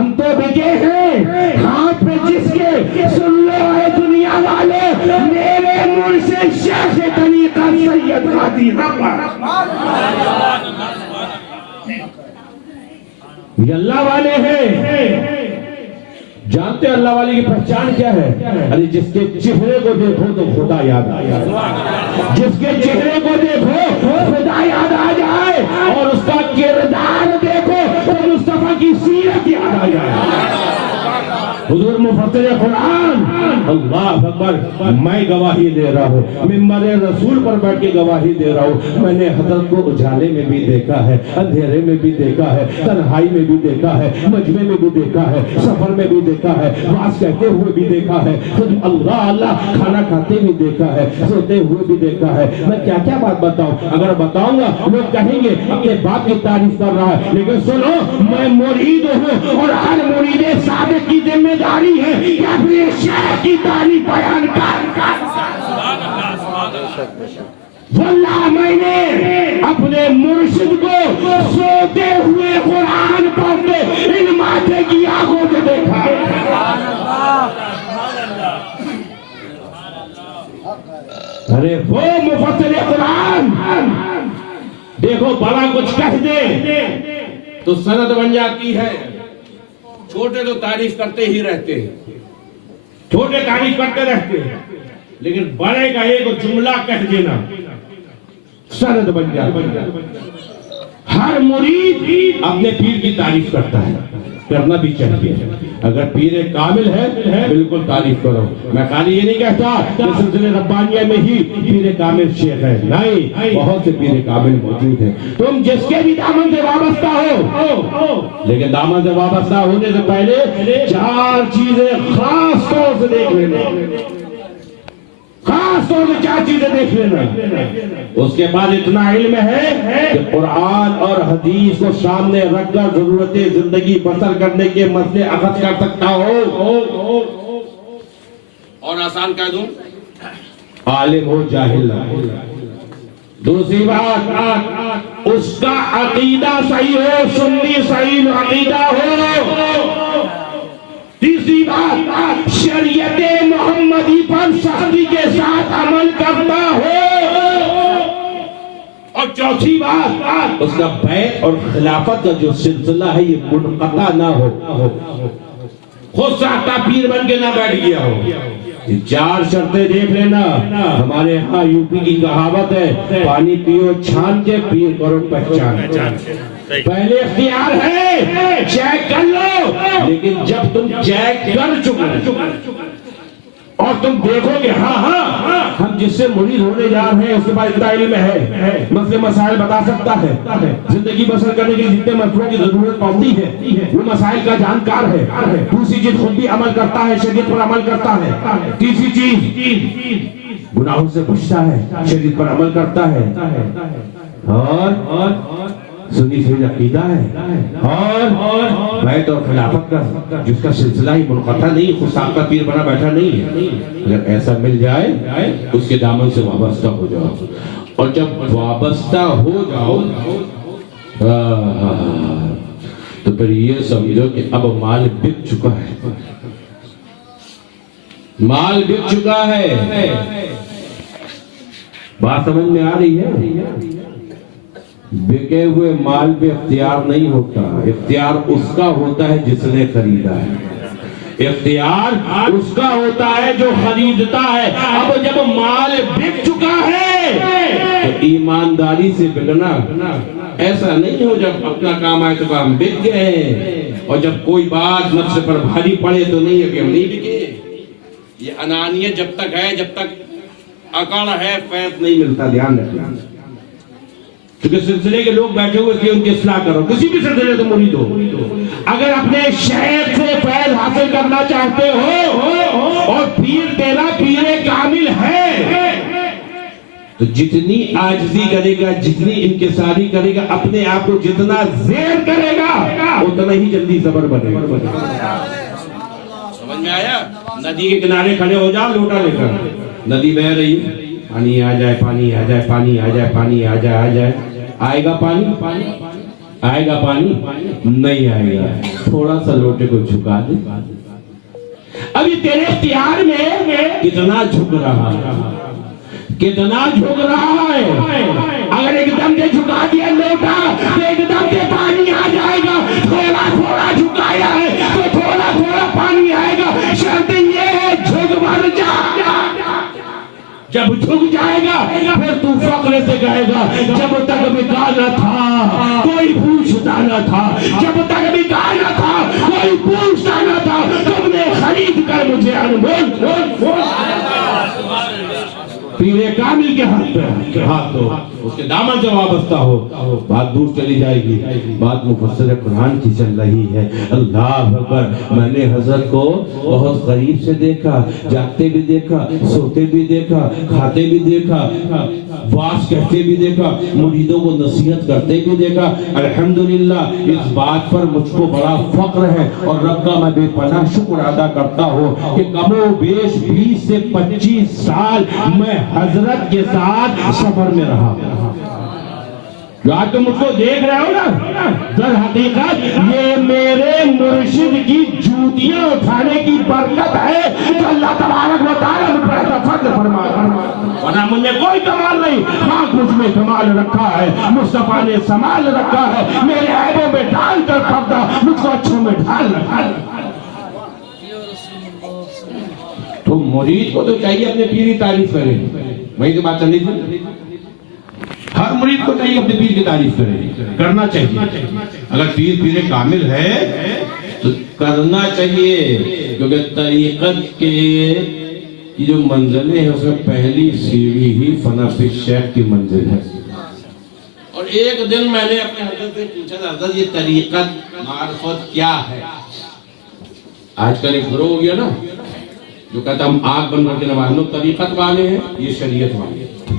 ہم تو بکے ہیں ہاتھ پہ جس کے، سن لو اے دنیا والے، میرے مرشد شیخ طریقہ سید غازی رحمت یہ اللہ والے ہیں۔ جانتے ہیں اللہ والے کی پہچان کیا ہے؟ ارے جس کے چہرے کو دیکھو تو خدا یاد آ جائے، جس کے چہرے کو دیکھو خدا یاد آ جائے، اور اس کا کردار دیکھو تو مصطفیٰ کی سیرت یاد آ جائے۔ حضور مفسر قرآن، اللہ اکبر، میں گواہی دے رہا ہوں، ممبر رسول پر بیٹھ کے گواہی دے رہا ہوں، میں نے حضرت کو اجالے میں بھی دیکھا ہے، اندھیرے میں بھی دیکھا ہے، تنہائی میں بھی دیکھا ہے، مجمع میں بھی دیکھا ہے، سفر میں بھی دیکھا ہے، واز کہتے ہوئے بھی دیکھا ہے، خود اللہ اللہ کھانا کھاتے بھی دیکھا ہے، سوتے ہوئے بھی دیکھا ہے۔ میں کیا کیا بات بتاؤں؟ اگر بتاؤں گا لوگ کہیں گے اپنے باپ کی تعریف کر رہا ہے، لیکن سنو میں مرید ہوں، اور ہر مرید صادق کی ذمہ داری ہے کہ اپنے شیخ کی تعریف بیان کر۔ واللہ میں نے اپنے مرشد کو سوتے ہوئے قرآن پڑھتے ان ماتھے کی آنکھوں سے دیکھا۔ ارے وہ مفسر قرآن دیکھو بڑا کچھ کہہ دے تو سند بن جاتی ہے، چھوٹے تو تعریف کرتے ہی رہتے ہیں، چھوٹے تعریف کرتے رہتے ہیں، لیکن بڑے کا ایک جملہ کہہ دینا سند بن جاتا۔ ہر مرید اپنے پیر کی تعریف کرتا ہے، کرنا بھی چاہیے۔ اگر پیر کامل ہے بالکل تعریف کرو۔ میں خالی یہ نہیں کہتا کہ سلسلے ربانیہ میں ہی پیر کامل شیخ ہے، نہیں، بہت سے پیر کامل موجود ہیں۔ تم جس کے بھی دامن سے وابستہ ہو، لیکن دامن سے وابستہ ہونے سے پہلے چار چیزیں خاص طور سے دیکھ لینا، خاص طور سے چار چیزیں دیکھ لینا۔ اس کے بعد اتنا علم ہے کہ قرآن اور حدیث کو سامنے رکھ کر ضرورت زندگی بسر کرنے کے مسئلے اخذ کر سکتا ہو۔ اور آسان کہہ دوں، عالم ہو جاہل ہو۔ دوسری بات، اس کا عقیدہ صحیح ہو، سنی صحیح عقیدہ ہو۔ تیسری بات، شریعت محمدی پر سختی کے ساتھ عمل کرتا ہو۔ اور چوتھی بات، اس کا بیعت اور خلافت کا جو سلسلہ ہے یہ منقطع نہ ہو، خود ساختہ پیر بن کے نہ بیٹھ گیا ہو۔ یہ چار شرطیں دیکھ لینا۔ ہمارے ہاں یو پی کی کہاوت ہے، پانی پیو چھان کے، پیر کرو پہچان۔ پہلے اختیار ہے چیک کر لو، لیکن جب تم چیک کر چکے اور تم دیکھو کہ ہاں ہم جس سے مرید ہونے جا رہے ہیں اس کے بعد اتنا علم ہے، مسئلے مسائل بتا سکتا ہے، زندگی بسر کرنے کے جتنے مسئلوں کی ضرورت پڑتی ہے وہ مسائل کا جانکار ہے۔ دوسری چیز خود بھی عمل کرتا ہے، شریعت پر عمل کرتا ہے۔ تیسری چیز گناہوں سے بچتا ہے، شریعت پر عمل کرتا ہے، اور سنی صحیح عقیدہ ہے، اور بیعت اور خلافت کا جس کا سلسلہ ہی منقطع نہیں، خود ساختہ پیر بنا بیٹھا نہیں ہے۔ اگر ایسا مل جائے اس کے دامن سے وابستہ ہو جاؤ، اور جب وابستہ ہو جاؤ تو پھر یہ سمجھو کہ اب مال بک چکا ہے، مال بک چکا ہے۔ بات سمجھ میں آ رہی ہے؟ بکے ہوئے مال پہ اختیار نہیں ہوتا، اختیار اس کا ہوتا ہے جس نے خریدا ہے، اختیار اس کا ہوتا ہے جو خریدتا ہے۔ اب جب مال بک چکا ہے تو ایمانداری سے بکنا ایسا نہیں ہو جب اپنا کام آئے تو ہم بک گئے، اور جب کوئی بات نفس پر بھاری پڑے تو نہیں ہے کہ ہم نہیں بکے۔ یہ انانیت جب تک ہے، جب تک اکڑ ہے، فیض نہیں ملتا۔ دھیان رکھنا، کیونکہ سلسلے کے لوگ بیٹھے ہوئے کہ ان کی اصلاح کرو، کسی بھی سلسلے سے مرید ہو، اگر اپنے شیخ سے فیض حاصل کرنا چاہتے ہو اور پیر تیرا پیر کامل ہے تو جتنی عاجزی کرے گا، جتنی انکساری کرے گا، اپنے آپ کو جتنا زیر کرے گا اتنا ہی جلدی صبر بنے گا۔ سمجھ میں آیا؟ ندی کے کنارے کھڑے ہو جاؤ لوٹا لے کر، ندی بہہ رہی ہے، پانی آ جائے، پانی آ جائے، پانی آ جائے، پانی آ جائے، آ جائے، آئے گا پانی، آئے گا پانی؟ نہیں آئے گا. تھوڑا سا لوٹے کو جھکا دے. ابھی تیرے اختیار میں کتنا جھک رہا ہے, کتنا جھک رہا ہے. اگر ایک دم سے جھکا دیا لوٹا تو ایک دم سے پانی آ جائے گا. تھوڑا تھوڑا جھکایا ہے تو تھوڑا تھوڑا پانی آئے گا. شرط یہ ہے جھک مر جا. جب جھک جائے گا پھر تو فخر سے کہے گا جب تک بکا نہ تھا کوئی پوچھتا نہ تھا, جب تک بکا نہ تھا کوئی پوچھتا نہ تھا, تم نے خرید کر مجھے انمول. پیر کامل کے ہاتھ ہو, اس کے دامن سے وابستہ ہو. بات دور چلی جائے گی. بات مفسر قرآن کی چل رہی ہے. اللہ اکبر. میں نے حضرت کو بہت قریب سے دیکھا, جاگتے بھی دیکھا, سوتے بھی دیکھا, کھاتے بھی دیکھا, واز کہتے بھی دیکھا, مریدوں کو نصیحت کرتے بھی دیکھا. الحمدللہ اس بات پر مجھ کو بڑا فخر ہے اور رب کا میں بے پناہ شکر ادا کرتا ہوں کہ کم و بیش 20 سے 25 سال میں حضرت کے ساتھ سفر میں رہا. جو آج تم مجھ کو دیکھ رہے ہو نا, در حقیقت یہ میرے مرشد کی جوتیاں اٹھانے کی برکت ہے جو اللہ تبارک و تعالیٰ مجھ پر ایسا فضل فرمایا. ورنہ مجھ میں کوئی کمال نہیں. خاک مجھ میں کمال رکھا ہے, مصطفیٰ نے سمال رکھا ہے. میرے عیبوں میں ڈال کر پردہ مجھ کو اچھوں میں ڈال رکھا ہے. تو مرید کو تو چاہیے اپنے پیر کی تعریف کرے. وہیں سے بات چل رہی تھی. ہر مرید کو چاہیے اپنے پیر کی تعریف کرے, کرنا چاہیے. اگر پیر کامل ہے تو کرنا چاہیے, کیونکہ طریقت کے جو منزلیں ہیں اس میں پہلی سیڑھی ہی فنا فی الشیخ کی منزل ہے. اور ایک دن میں نے اپنے حضرت سے پوچھا تھا, حضرت یہ طریقت معرفت کیا ہے؟ آج کل ایک گروہ ہو گیا نا جو کہتا ہم آگ بن کر کے نماز, لوگ طریقت والے ہیں, یہ شریعت والے ہیں.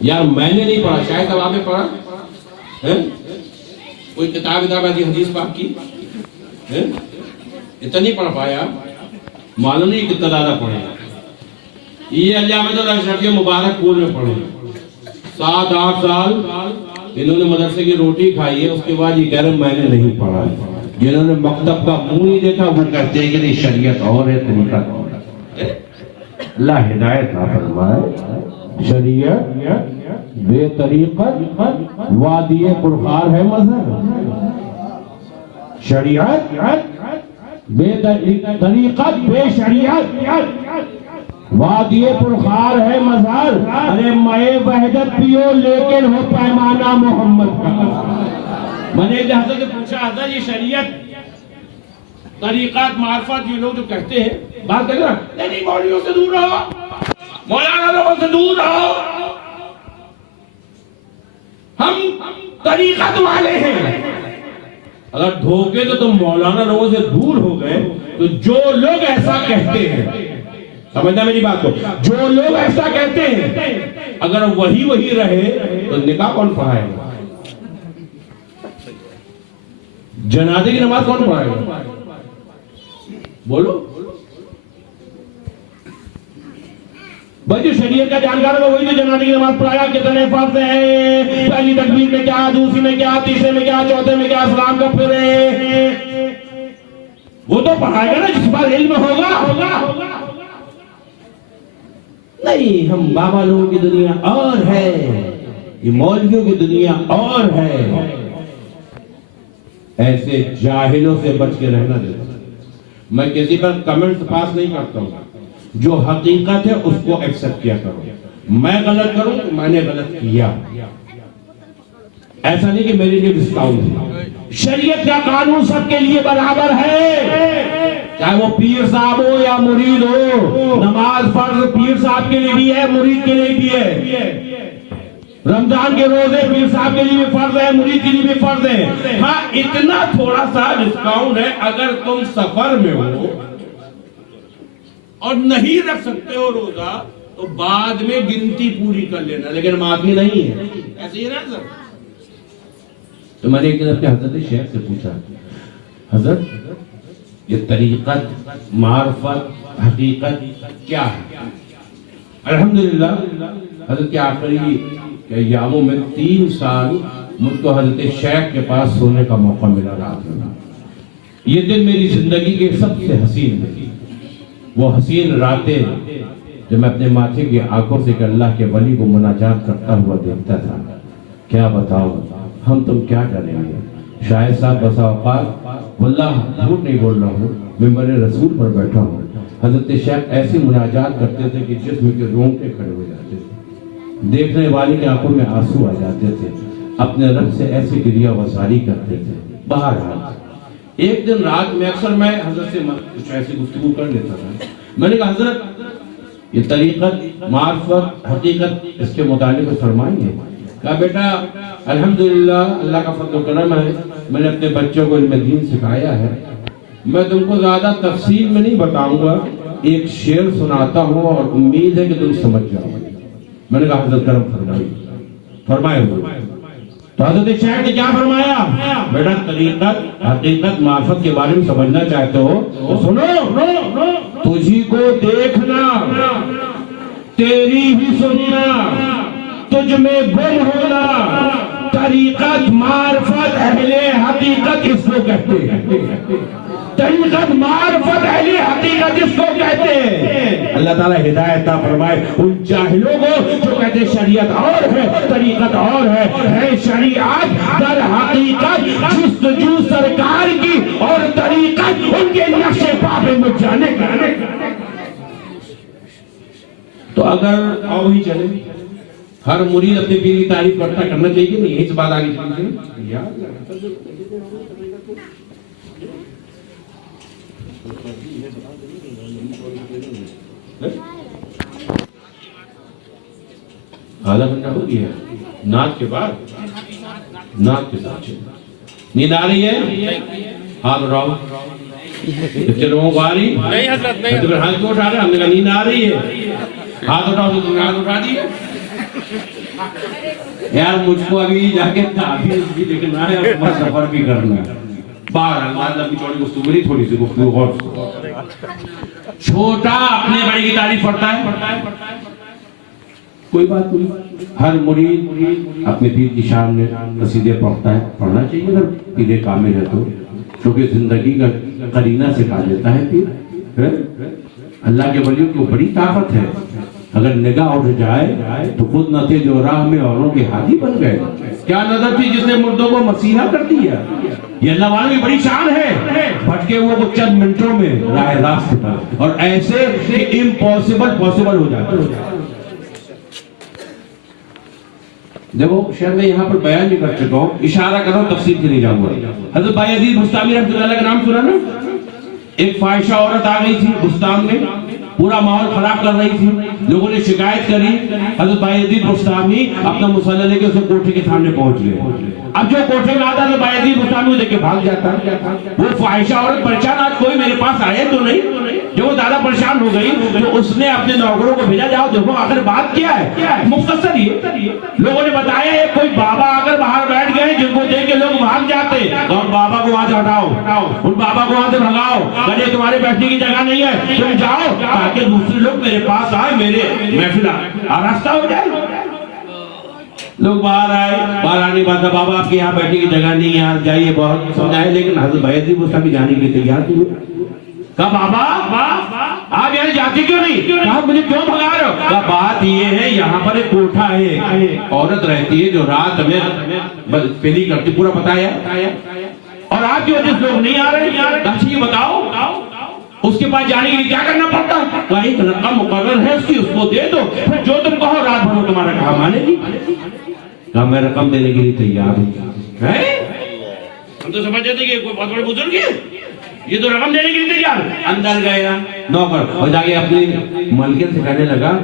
یار میں نے نہیں پڑھا, شاید اب آپ نے پڑھا کوئی کتاب ایسی حدیث پاک کی اتنا نہیں پڑھ پایا. معلوم نہیں کتنا زیادہ پڑھے. یہ علامہ اشرفی مبارک پور میں پڑھے 7-8 سال انہوں نے مدرسے کی روٹی کھائی ہے. اس کے بعد یہ کہہ رہے میں نے نہیں پڑھا. جنہوں نے مکتب کا منہ نہیں دیکھا وہ کہتے ہیں کہ نہیں شریعت اور ہے طریقت اور ہے. اللہ ہدایت نہ فرمائے. شریعت بے طریقت وادی پرخار ہے مذہب. شریعت بے طریقت بے شریعت وادی پرخار ہے مظہر. ارے مائے وحدت پیو لیکن ہو پیمانہ محمد کا. میں نے حضرت سے پوچھا, حضرت یہ شریعت طریقات معرفت یہ لوگ جو کہتے ہیں بات کر رہا نہیں مولویوں سے دور رہو, مولانا لوگوں سے دور رہو, ہم طریقت والے ہیں. اگر دھوکے تو تم مولانا لوگوں سے دور ہو گئے تو جو لوگ ایسا کہتے ہیں, سمجھنا میری بات کو, جو لوگ ایسا کہتے ہیں اگر وہی رہے تو نکاح کون پڑھائے گا؟ جنازے کی نماز کون پڑھائے گا؟ بولو بھائی. جو شریعت کا جانکار ہے وہی تو جنازے کی نماز پڑھایا. کتنے فرض ہیں, پہلی تکبیر میں کیا, دوسری میں کیا, تیسرے میں کیا, چوتھے میں کیا, سلام کب پھرے, وہ تو پڑھائے گا نا جس پر علم ہوگا. نہیں, ہم بابا لوگوں کی دنیا اور ہے, یہ مولویوں کی دنیا اور ہے. ایسے جاہلوں سے بچ کے رہنا دیتا. میں کسی پر کمنٹ پاس نہیں کرتا ہوں. جو حقیقت ہے اس کو ایکسپٹ کیا کرو. میں غلط کروں تو میں نے غلط کیا, ایسا نہیں کہ میرے لیے ڈسکاؤنٹ ہے. شریعت کا قانون سب کے لیے برابر ہے, چاہے وہ پیر صاحب ہو یا مرید ہو. نماز فرض پیر صاحب کے لیے بھی ہے, مرید کے لیے بھی ہے. رمضان کے روزے پیر صاحب کے لیے بھی فرض ہے, مرید کے لیے بھی فرض ہے. ہاں اتنا تھوڑا سا ڈسکاؤنٹ ہے, اگر تم سفر میں ہو اور نہیں رکھ سکتے ہو روزہ تو بعد میں گنتی پوری کر لینا, لیکن معافی نہیں ہے. ایسے ہی نا سر. تو میں نے ایک دن اپنے حضرت شیخ سے پوچھا, حضرت یہ طریقت معرفت حقیقت کیا ہے؟ الحمدللہ حضرت کے آخری ایاموں میں 3 سال مجھ کو حضرت شیخ کے پاس سونے کا موقع ملا رات میں. یہ دن میری زندگی کے سب سے حسین ہے. وہ حسین راتیں جب میں اپنے ماتھے کی آنکھوں سے کہ اللہ کے ولی کو مناجات کرتا ہوا دیکھتا تھا. کیا بتاؤ ہم تم کیا کریں گے. شاہد صاحب بسا اوقات واللہ جھوٹ نہیں بول رہا ہوں ممبر رسول پر بیٹھا ہوں حضرت شیخ ایسی مناجات کرتے تھے کہ جسم کے رونگٹے کھڑے ہو جاتے تھے. دیکھنے والے کی آنکھوں میں آنسو آ جاتے تھے. اپنے رب سے ایسی گریہ وزاری کرتے تھے. بہرحال ایک دن رات میں اکثر میں حضرت سے کچھ ایسی گفتگو کر لیتا تھا. میں نے کہا حضرت یہ طریقت معرفت حقیقت اس کے متعلق فرمائیں گے. کہا بیٹا الحمدللہ اللہ کا فضل و کرم ہے میں نے اپنے بچوں کو علم دین سکھایا ہے. میں تم کو زیادہ تفصیل میں نہیں بتاؤں گا ایک شعر سناتا ہوں اور امید ہے کہ تم سمجھ جاؤ. میں نے کہا حضرت کرم فرمائے ہوئے. تو حضرت شیخ نے کیا فرمایا بیٹا طریقت حقیقت معرفت کے بارے میں سمجھنا چاہتے ہو تو سنو. تجھی کو دیکھنا تیری ہی سننا تجھ میں گم ہونا طریقت معرفت اہل حقیقت اس کو کہتے ہیں. طریقت معرفت اہل حقیقت اس کو کہتے ہیں. اللہ تعالیٰ ہدایت عطا فرمائے ان جاہلوں کو جو کہتے ہیں شریعت اور ہے طریقت اور ہے شریعت در حقیقت جستجو سرکار کی اور طریقت ان کے نقش پا پہ مجھ جانے کا. تو اگر آؤ ہی چلے ہر مرید اپنے پیر کی تعریف کرنا چاہیے نہیں اس بات آگے چلیے. آدھا گھنٹہ ہو گیا نعت کے بعد نعت کے ساتھ نیند آ رہی ہے. ہاتھ اٹھاؤ. بچے لوگوں کو آ رہی نہیں حضرت نہیں ہاتھ کو اٹھا رہے ہم نے کہا نیند آ رہی ہے. ہاتھ اٹھاؤ تو تم نے ہاتھ اٹھا دیے. یار مجھ کو ابھی جا کے تعبیر بھی دیکھنا ہے اور سفر بھی کرنا ہے. باہر لمبی چوڑی گفتگو نہیں تھوڑی سی گفتگو غور. چھوٹا اپنے بڑے کی تعریف پڑھتا ہے کوئی بات نہیں. ہر مرید اپنے پیر کی شان میں قصیدے پڑھتا ہے پڑھنا چاہیے اگر پیر کامل ہے تو کیونکہ زندگی کا قرینہ سکھا دیتا ہے پیر. اللہ کے ولیوں کی بڑی طاقت ہے. اگر نگاہ اٹھ جائے تو خود نہ تھے جو راہ میں اوروں کے ہاتھی بن گئے. کیا نظر تھی جس نے مردوں کو مسیحا کر دیا. یہ اللہ والوں کی بڑی شان ہے. بھٹکے ہوئے کو چند منٹوں میں راہ راست پر اور ایسے امپاسبل پاسبل ہو جاتا ہے. دیکھو شاید میں یہاں پر بیان بھی کر چکا ہوں اشارہ کر رہا ہوں تفصیل سے نہیں جاؤں گا. حضرت بھائی عزیز بستامی رحمۃ اللہ کا نام سنا نا. ایک فاحشہ عورت آ گئی تھی بستان میں پورا ماحول خراب کر رہی تھی. لوگوں نے شکایت کری. حضرت بھائی عزیز بستامی اپنا مسلح لے کے اسے کوٹھے کے سامنے پہنچ گئے. اب جو کوٹھے میں آتا تو بھائی عزیز بستامی کو دیکھ کے بھاگ جاتا. وہ فاحشہ عورت پریشان آج کوئی میرے پاس آئے تو نہیں. جو وہ زیادہ پریشان ہو گئی تو اس نے اپنے نوکروں کو بھیجا جاؤ دیکھو آخر بات کیا ہے. مختصر یہ لوگوں نے بتایا کوئی بابا آگر باہر بیٹھ گئے جن کو دیکھ کے لوگ بھاگ جاتے. اور بابا کو وہاں سے ہٹاؤ ان بابا کو وہاں سے بھگاؤ. کہتے تمہارے بیٹھنے کی جگہ نہیں ہے تم جاؤ تاکہ دوسرے لوگ میرے پاس آئے میرے محفل آراستہ ہو جائے. لوگ باہر آئے. باہر آنے کے بعد بابا آپ کے یہاں بیٹھنے کی جگہ نہیں ہے جائیے بہت سمجھائے. لیکن حضرت بھائی عزیز بستامی جانے کے لیے تیار تھی. کہا بابا آپ یہاں جاتے کیوں نہیں. کہا مجھے کیوں بھگا رہے ہو. کہا بات یہ ہے یہاں پر ایک کوٹھا ہے عورت رہتی ہے جو رات میں پہلی کرتی پورا بتایا اور آپ کی وجہ سے لوگ نہیں آ رہے. اچھا یہ بتاؤ اس کے پاس جانے کے لیے کیا کرنا پڑتا ہے. کہا ایک رقم مقرر ہے اس کو دے دو پھر جو تم کہو رات بھر تمہارا کام آنے گی. کہا میں رقم دینے کے لیے تیار ہوں. ہم تو سمجھ جاتے کہ کوئی بہت بڑے بزرگ ہے یہ تو رقم دینے کے لیے تیار. اندر گیا نوکر اور جا کے اپنی ملکن سے کہنے لگا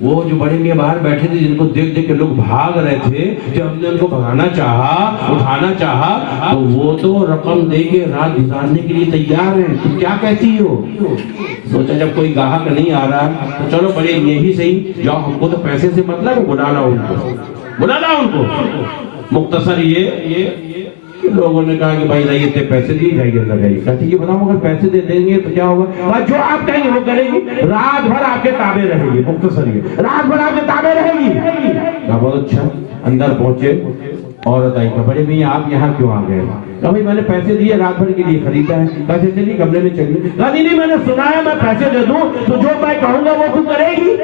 وہ جو بڑے میاں باہر بیٹھے تھے جن کو دیکھ دیکھ کے لوگ بھاگ رہے تھے جب ہم نے ان کو بھگانا چاہا اٹھانا چاہا تو وہ تو رقم دے کے رات گزارنے کے لیے تیار ہیں. تم کیا کہتی ہو. سوچا جب کوئی گاہک نہیں آ رہا تو چلو بڑے یہی صحیح جاؤ ہم کو تو پیسے سے مطلب بلا لاؤ ان کو. مختصر یہ لوگوں نے کہا کہ بھائی نہیں اتنے پیسے دیے جائیے لگائیے. کہتی یہ بتاؤ اگر پیسے دے دیں گے تو کیا ہوگا. جو آپ کہیں گے وہ کریں گی. رات بھر آپ کے تابع رہے گی. مختصر یہ رات بھر آپ کے تابع رہے گی. کہا بہت اچھا. اندر پہنچے عورت آئی کہ بڑے میاں آپ یہاں کیوں آ گئے؟ کہا بھائی میں نے پیسے دیے رات بھر کے لیے خریدا ہے. پیسے چلیے کمرے میں چلیے. کہا نہیں میں نے سنا ہے میں پیسے دے دوں تو جو میں کہوں گا وہ تو کرے گی.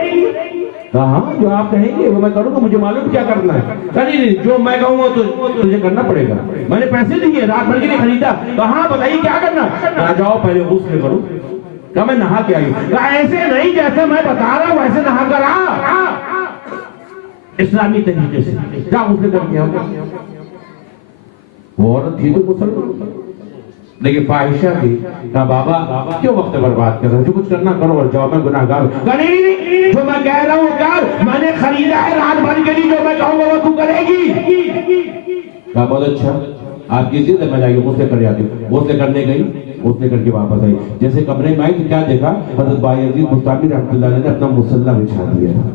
کہا ہاں جو آپ کہیں گے وہ میں کروں گا, مجھے معلوم کیا کرنا ہے. کہا نہیں جو میں کہوں گا تو تجھے کرنا پڑے گا, میں نے پیسے دیے رات بھر کے لیے خریدا. کہا بتائیے کیا کرنا. کہا جاؤ پہلے غسل کرو. کہا میں نہا کے آئی. کہا ایسے نہیں جیسے میں بتا رہا ہوں ویسے نہا کر آ, اسلامی طریقے سے جا غسل کر کے آؤ. وہ عورت تھی تو مسلمان لیکن فاحشہ تھی. کہا بابا کیوں وقت برباد کر رہے ہو, جو کچھ کرنا کرو اور جاؤ, میں گناہگار ہوں. کہا نہیں جو میں کہہ رہا ہوں کر, میں نے خریدا ہے رات بھر کے لیے, جو میں کہوں گا وہ تو کرے گی. کہا بہت اچھا آپ کی ضد ہے, میں جائیے غسل کر جاتی ہوں. غسل کرنے گئی, غسل کر کے واپس آئی. جیسے کمرے میں آئی تو کیا دیکھا, حضرت بایزید بستامی رحمۃ اللہ علیہ نے اپنا مصلی بچھا دیا تھا,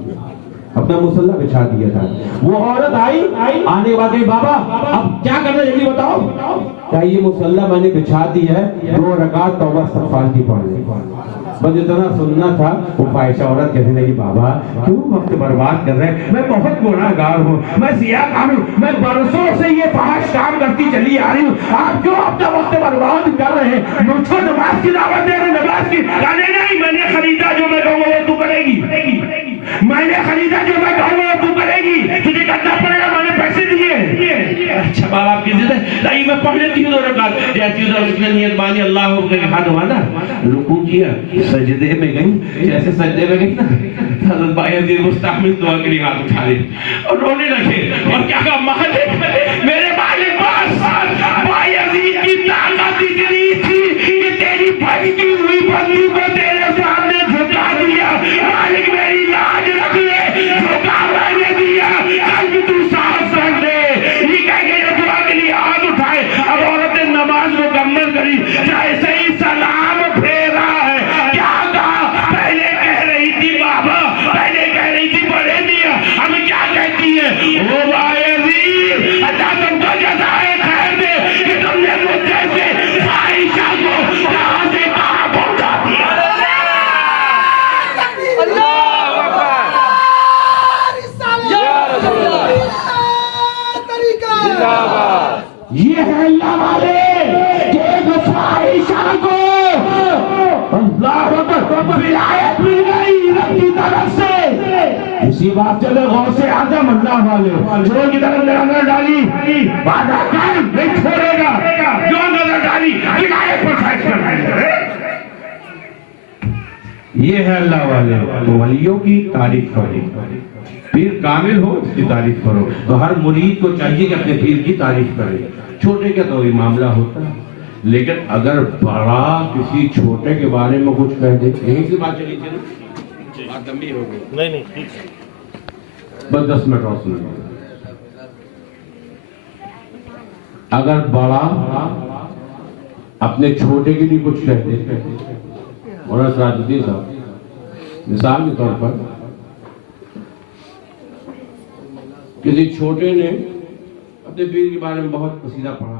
اپنا مصلی بچھا دیا تھا. وہ عورت آئی, آنے کے بعد کہی بابا اب کیا کرنا جلدی بتاؤ. کہا یہ مصلی میں نے بچھا دی ہے, 2 رکعت توبہ استغفار کی پڑھ لیں. بس اتنا سننا تھا. وہ فاحشہ عورت کہنے لگی بابا کیوں وقت برباد کر رہے ہیں, میں بہت گناہگار ہوں, میں سیاہ کام ہوں, میں برسوں سے یہ فحش کام کرتی چلی آ رہی ہوں, آپ کیوں اپنا وقت برباد کر رہے ہیں. مجھے نماز کی دعوت دے رہے, نماز کی. نہیں میں نے خریدا جو میں کہوں گا وہ تو کرے گی. میں نے خریدا جو میں کہوں گا وہ تو کرے گی, تجھے کرنا پڑے گا, میں نے پیسے دیے. اچھا بابا آپ کی ضد ہے, نہیں میں پڑھ لیتی ہوں 2 رکعت. جیسی اس نے نیت باندھی اللہ ہو کے ہاتھ باندھا, رکوع کیا, سجدے میں گئی. جیسے سجدے میں گئی نا, حضرت بایزید مستحمل دعا کے لیے ہاتھ اٹھا لی اور رونے لگے. اور کیا کہا, مالک میرے مالک پاس بایزید کی طاقت اتنی تھی کہ تیری بھٹکی ہوئی بندی کو تیرے سامنے جھکا دیا. مالک میری لاج رکھ لے, جھکا میں نے دیا, کل تو صاف کر دے. یہ کہہ کے دعا کے لیے ہاتھ اٹھائے. اب عورت نے نماز مکمل کری, جیسے ہی سلام پھیرا ہے کیا کہا, پہلے کہہ رہی تھی بابا, پہلے کہہ رہی تھی بڑے میاں, ہمیں کیا کہتی ہے, او بایزید اللہ تم کو جزائے خیر دے کہ تم نے مجھ جیسے فاحشہ کو کہاں سے کہاں پہنچا دیا. یہ ہے اللہ والے کہ ایک فاحشہ کو اللہ اکبر ولایت مل گئی رب کی طرف سے. اسی بات چلے غوث اعظم اللہ والے جو کی طرف نظر ڈالی, وعدہ کر نہیں چھوڑے گا, جو نظر ڈالی ولایت پر فیصلہ کرے. یہ ہے اللہ والے. تو ولیوں کی تعریف کرو, پیر کامل ہو اس کی تعریف کرو. تو ہر مرید کو چاہیے کہ اپنے پیر کی تعریف کرے. چھوٹے کا تو یہ معاملہ ہوتا ہے, لیکن اگر بڑا کسی چھوٹے کے بارے میں کچھ کہہ دے, یہیں سے بات چلی تھی نا, بات لمبی ہو گئی. نہیں بس 10 منٹ اور سنیں. اگر بڑا اپنے چھوٹے کے لیے کچھ کہہ دے, مولانا سراج الدین صاحب مثال کے طور پر, کسی چھوٹے نے اپنے پیر کے بارے میں بہت قصیدہ پڑھا,